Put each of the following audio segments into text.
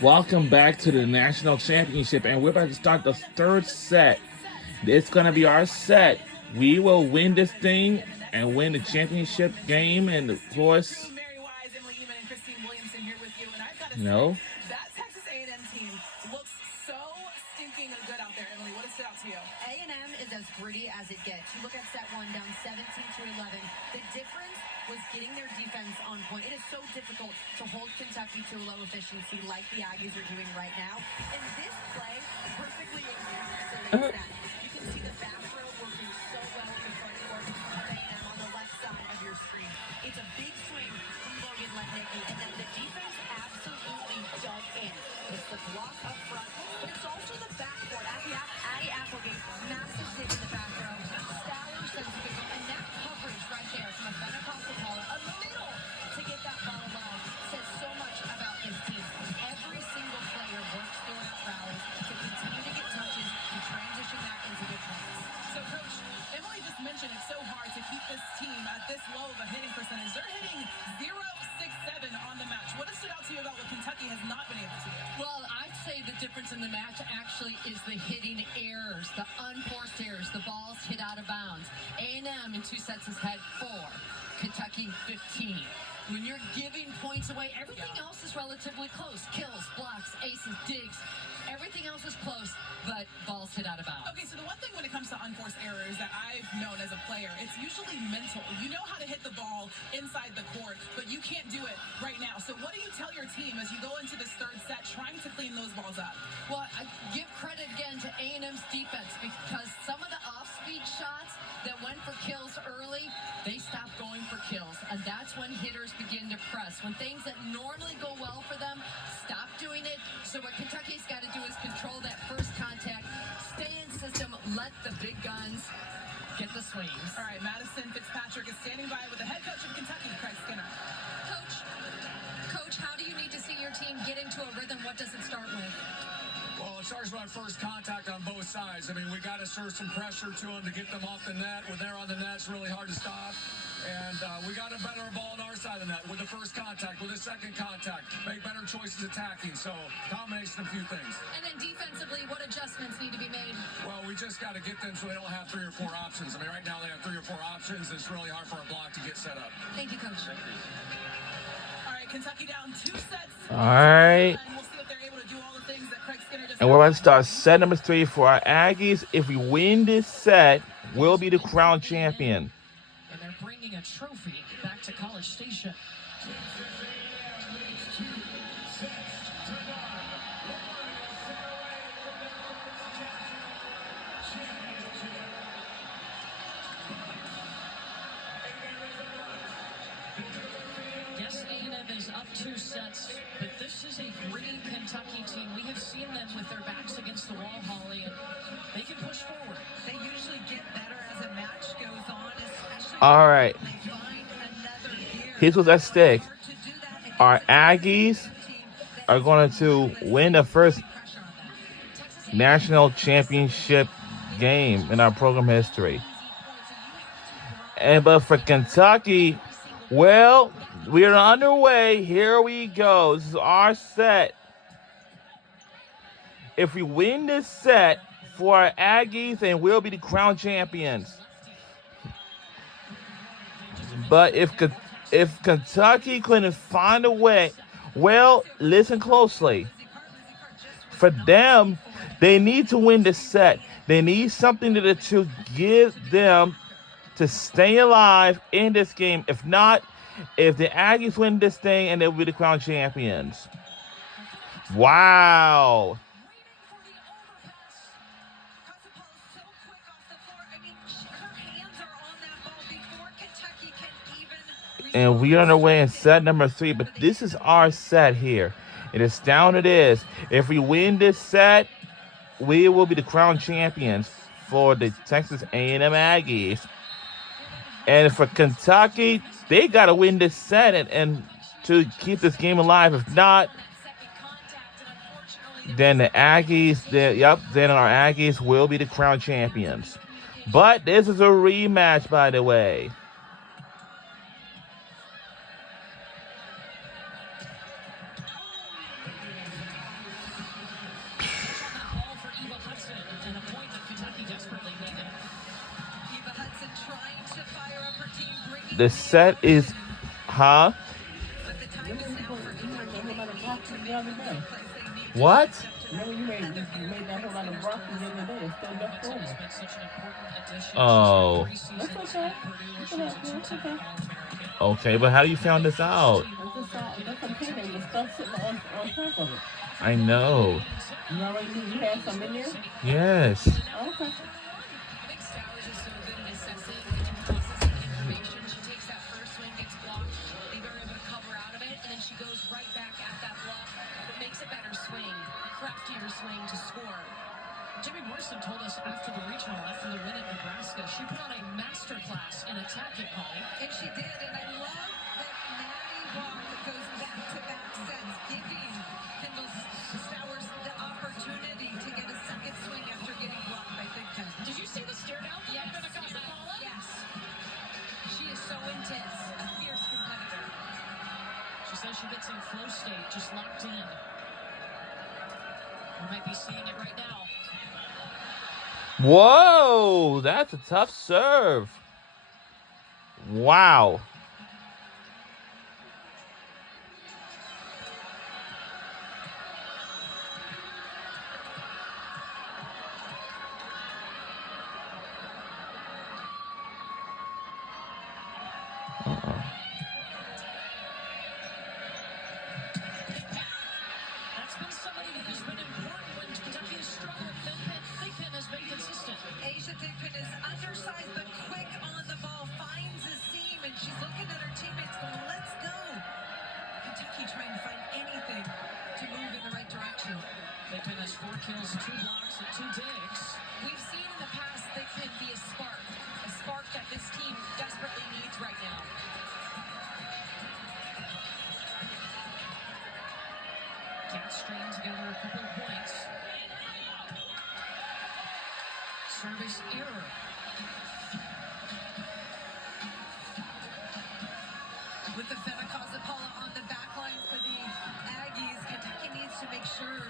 Welcome back to the national championship, and we're about to start the third set. It's gonna be our set. We will win this thing and win the championship game, and of course, no. That Texas A&M team looks so stinking good out there. Emily, what has stood out to you? A&M is as gritty as it gets. You look at set one, down 17 to 11. The difference was getting their defense on point. It is so difficult to hold Kentucky to a low efficiency like the Aggies are doing right now. And this play perfectly encapsulates that. You can see the back row working so well in the front court of A&M on the left side of your screen. It's a big swing from Logan Lednicki, and then the defense absolutely dug in. It's the block up front, but it's also the backboard. Addie Applegate, massive hit in the back row. Stowers sends it, and that coverage right there from a Pentecostal Paula, a middle to get that ball alone, says so much about this team. Every single player works through rallies to continue to get touches and transition that into good points. So, Coach, Emily just mentioned it's so hard to keep this team at this low of a hitting percentage. They're hitting 0.67 on the match. What has stood out to you about what Kentucky has not been able to do? Well, I'd say the difference in the match actually is the hitting errors, the unforced errors, the balls hit out of bounds. A&M in 2 sets has had 4, Kentucky 15. When you're giving points away, everything else is relatively close. Kills, blocks, aces, digs. Everything else is close, but balls hit out of bounds. Okay, so the one thing when it comes to unforced errors that I've known as a player, it's usually mental. You know how to hit the ball inside the court, but you can't do it right now. So what do you tell your team as you go into this third set trying to clean those balls up? Well, I give credit again to A&M's defense because some of the off-speed shots that went for kills early, they stopped going for kills. And that's when hitters begin to press. When things that normally go well for them, stop doing it. So what Kentucky's got to do is control that first contact, stay in system, let the big guns get the swings. All right, Madison Fitzpatrick is standing by with the head coach of Kentucky, Craig Skinner. Coach, how do you need to see your team get into a rhythm? What does it start with? Well, it starts by first contact on both sides. I mean, we got to serve some pressure to them to get them off the net. When they're on the net, it's really hard to stop. And we got a better ball on our side of the net with the first contact, with the second contact. Make better choices attacking. So, combination of a few things. And then defensively, what adjustments need to be made? Well, we just got to get them so they don't have 3 or 4 options. I mean, right now they have 3 or 4 options. It's really hard for a block to get set up. Thank you, Coach. All right, Kentucky down 2 sets. All right. And we'll see if they're able to do all the things that Craig Skinner just And we're about to start set number 3 for our Aggies. If we win this set, we'll be the crown champion. And they're bringing a trophy back to College Station. Yes, A&M is up 2 sets, but this is a gritty Kentucky team. We have seen them with their backs against the wall, Holly, and they can push forward. They usually get better as a match goes on, especially All right. when they find another gear. Here's what's at stake. Hard to do that against Our a Aggies team that are going to win the first pressure on them. national championship game in our program history. And but for Kentucky, well, we are underway. Here we go. This is our set. If we win this set for our Aggies, then we'll be the crown champions. But if Kentucky couldn't find a way, well, listen closely. For them, they need to win this set. They need something to give them to stay alive in this game. If not, if the Aggies win this thing, and they'll be the crown champions. Wow. And we are on our way in set number 3, but this is our set here. It is down to this. If we win this set, we will be the crown champions for the Texas A&M Aggies. And for Kentucky, they got to win this set and to keep this game alive. If not, then the Aggies, then our Aggies will be the crown champions. But this is a rematch, by the way. The set is, huh? But the time Remember is you now go, for you made that whole lot of broccoli the other day. What? Remember you made that whole lot of broccoli the other day. It's still left Robinson has over. been such an important addition. Oh, She's That's spent 3 okay. seasons at Purdue where You she can was have a it. It's two-time okay. All-American. okay, but how you found this out? I just saw the container with stuff sitting on top of it. I know. You already knew you had some in there? Yes. Okay. I think Stowers is so good at assessing and processing information. She takes that first swing, gets blocked, they are able to cover out of it, and then she goes right back at that block, but makes a better swing, a craftier swing to score. Jimmy Morrison told us after the regional, after the win at Nebraska, she put on a masterclass in attacking, Holly. And she did, and I love that Maddie Rock goes back-to-back sets, giving Kendall Stowers the opportunity to get a second swing after getting blocked by Big Ten. Did you see the stare down from Yes, Benicasa Paula? yes. She is so intense, a fierce competitor. She says she gets in flow state, just locked in. We might be seeing it right now. Whoa, that's a tough serve. Wow. That's been somebody that has been important when Kentucky has struggled. Thigpen has been consistent. Asia Thigpen is undersized but quick on the ball, finds a seam, and she's looking at her teammates going, let's go. Kentucky trying to find anything to move in the right direction. Thigpen has 4 kills, 2 blocks, and 2 digs. We've seen in the past Thigpen be a spark that this team desperately needs right now. Cats stringing together a couple of points. Service error. With the Benicasa Paula on the back line for the Aggies, Kentucky needs to make sure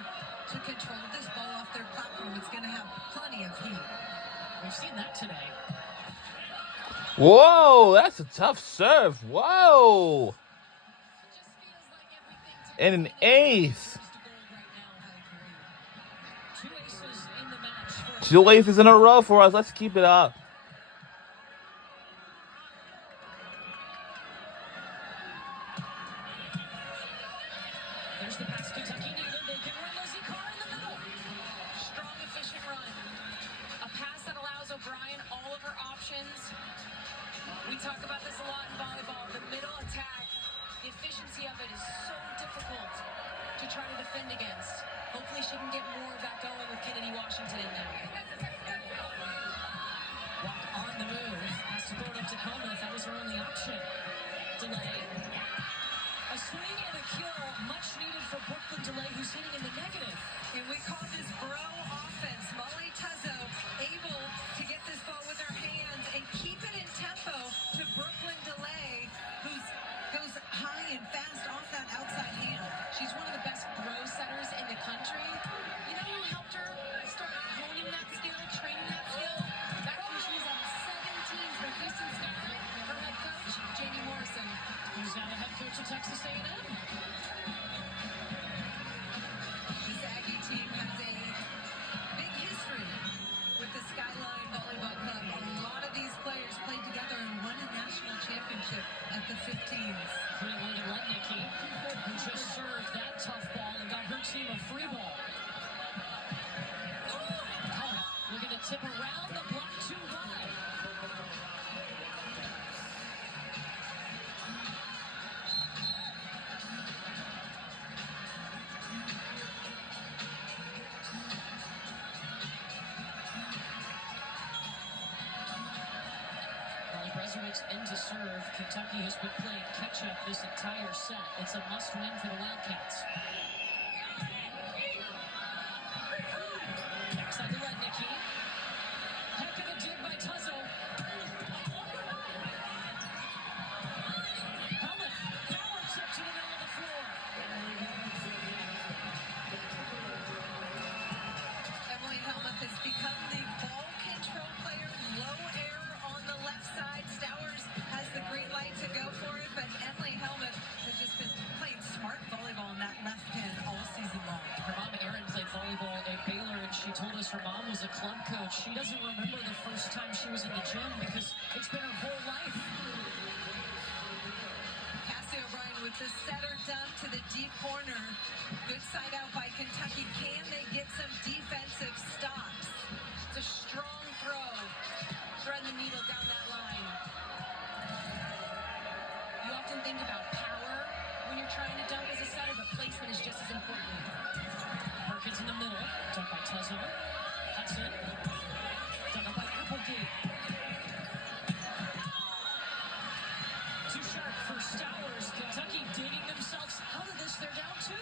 to control this ball off their platform. It's going to have plenty of heat. We've seen that today. Whoa, that's a tough serve. Whoa. And an ace. 2 aces in the match. 2 aces in a row for us. Let's keep it up. There's the pass Kentucky needed. They can run Lizzie Carr in the middle. Strong, efficient run. A pass that allows O'Brien all of her options. We talk about this a lot in volleyball. The middle attack, the efficiency of it is so difficult to try to defend against. Hopefully she can get more of that going with Kennedy Washington in there. Walk on the move. Has to throw it up to Helmuth. That was her only option. Delay. A swing and a kill. Much needed for Brooklyn Delay, who's hitting in the negative. And we call this bro offense. Molly Tuzzo able to get this ball with her hands and keep it in tempo to Brooklyn Delay, who goes high and fast off that outside hand. She's one of the best bro setters in the country. You know who helped her start honing that skill, training that skill? Back when she was on 17 for Houston Skyline, her head coach, Jamie Morrison. Who's now the head coach of Texas A&M. This Aggie team has a big history with the Skyline Volleyball Club. A lot of these players played together and won a national championship at the 15s. Greenwood and Letnicki, who just served that tough ball and got her team a free ball. Looking to tip around the block too high. Molly Brezowick's in to serve. Kentucky has been playing catch-up this entire set. It's a must-win for the Wildcats. Backside to Letnicki. Heck of a dig by Tuzzo. Helmuth powers up to the middle of the floor. Emily Helmuth has become the ball control player. Low error on the left side. Stowers has the green light mom was a club coach. She doesn't remember the first time she was in the gym because it's been her whole life. Cassie O'Brien with the setter dump to the deep corner. Good side out by Kentucky. Can they get some defensive stops? It's a strong throw. Thread the needle down that line. You often think about power when you're trying to dunk as a setter, but placement is just as important. Perkins in the middle, dunked by Tuzzo. Hudson, dunked by Applegate. Too sharp for Stowers. Kentucky digging themselves out of this. They're down 2.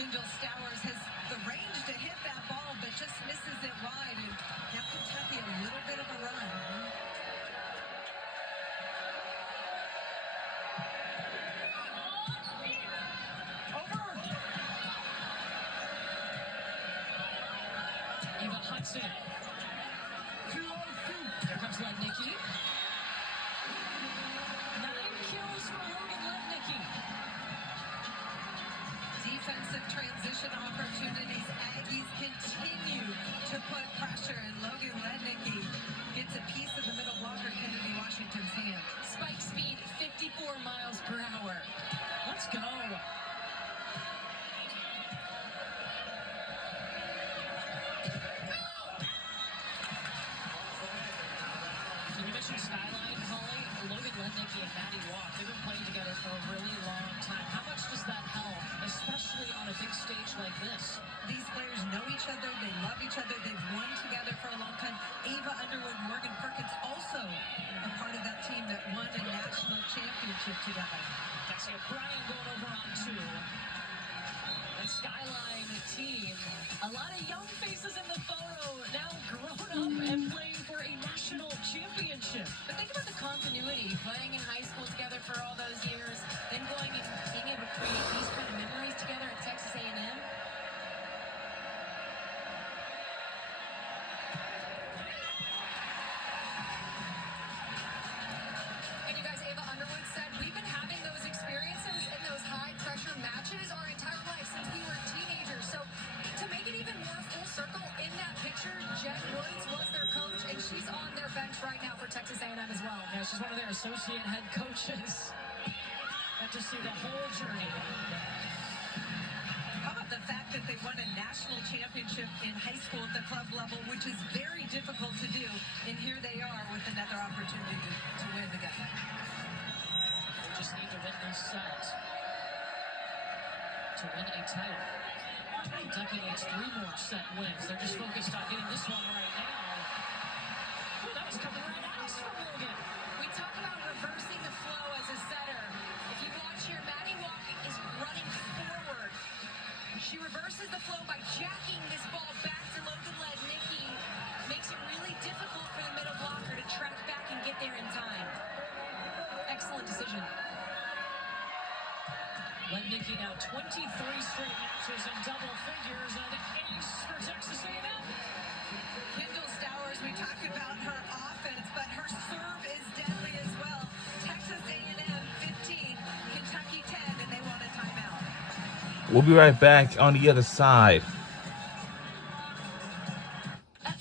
Kendall Stowers has the range to hit that ball, but just misses it wide. And now Kentucky a little bit of a run. Eva Hudson. Here comes Lednicki. 9 kills for Logan Lednicki. Defensive transition opportunities. Aggies continue to put pressure, and Logan Lednicki gets a piece of the middle blocker, Kennedy Washington's hand. Spike speed 54 miles per hour. Let's go. You mentioned Skyline, Holly. Logan Lednicki and Maddie Walk, they've been playing together for a really long time. How much does that help, especially on a big stage like this? These players know each other. They love each other. They've won together for a long time. Ava Underwood, Morgan Perkins, also a part of that team that won a national championship together. Cassie O'Brien going over on 2. And Skyline team, a lot of young faces in the photo, now grown up and playing for a national championship. But think about the continuity, playing in high school together for all those years, then going and being able to create these kind of memories together at Texas A&M. And you guys, Ava Underwood said, we've been having those experiences in those high-pressure matches our entire life since we were teenagers. So to make it even more full circle, in that picture, Jen Woods was their coach, and she's on their bench right now for Texas A&M as well. Yeah, she's one of their associate head coaches. Got to see the whole journey. How about the fact that they won a national championship in high school at the club level, which is very difficult to do, and here they are with another opportunity to win together. They just need to win this set to win a title. Kentucky needs 3 more set wins. They're just focused on getting this one right now. Oh, that was coming right at us from Logan. We talk about reversing the flow as a setter. If you watch here, Maddie Walk is running forward. She reverses the flow by jacking this ball back to Logan Lednicki. Makes it really difficult for the middle blocker to track back and get there in time. Excellent decision. Lednicki now 23 straight matches in double figures and an ace for Texas A&M. Kendall Stowers, we talked about her offense, but her serve is deadly as well. Texas A&M 15, Kentucky 10, and they want a timeout. We'll be right back on the other side.